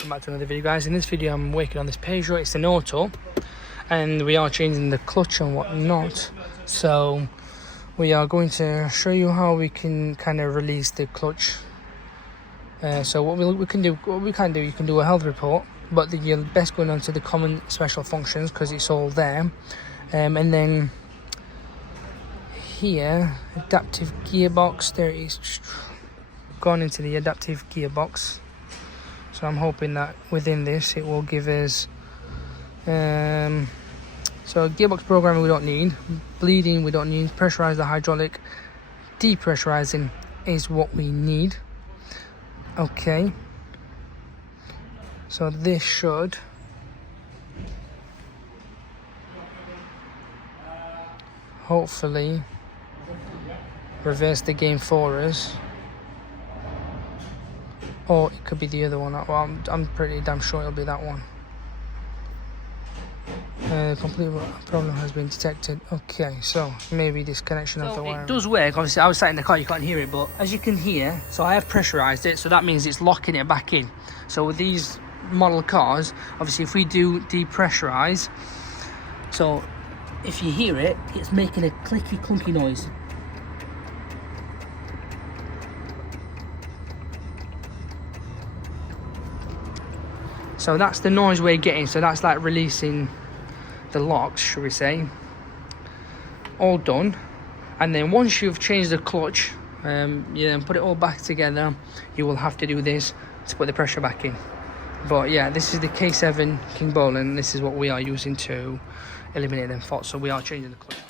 welcome back to another video, guys. In this video I'm working on this Peugeot. It's an auto and we are changing the clutch and whatnot, so we are going to show you how we can kind of release the clutch. So what we can do, you can do a health report, but you're best going on to the common special functions because it's all there. And then here, adaptive gearbox, there it is, just gone into the adaptive gearbox. So I'm hoping that within this it will give us so gearbox programming we don't need, bleeding we don't need, pressurize the hydraulic, depressurizing is what we need. Okay, so this should hopefully reverse the game for us, or it could be the other one. Well, I'm pretty damn sure it'll be that one. Complete problem has been detected. Okay, so maybe disconnection of the wire. It does work. Obviously I was sat in the car, you can't hear it, but as you can hear, so I have pressurized it, so that means it's locking it back in. So with these model cars, obviously if we do depressurize, so if you hear it, it's making a clicky clunky noise. So that's the noise we're getting, so that's like releasing the locks, should we say. All done. And then once you've changed the clutch, you put it all back together, you will have to do this to put the pressure back in. But yeah, this is the K7 KINGBOLEN, this is what we are using to eliminate them faults, so we are changing the clutch.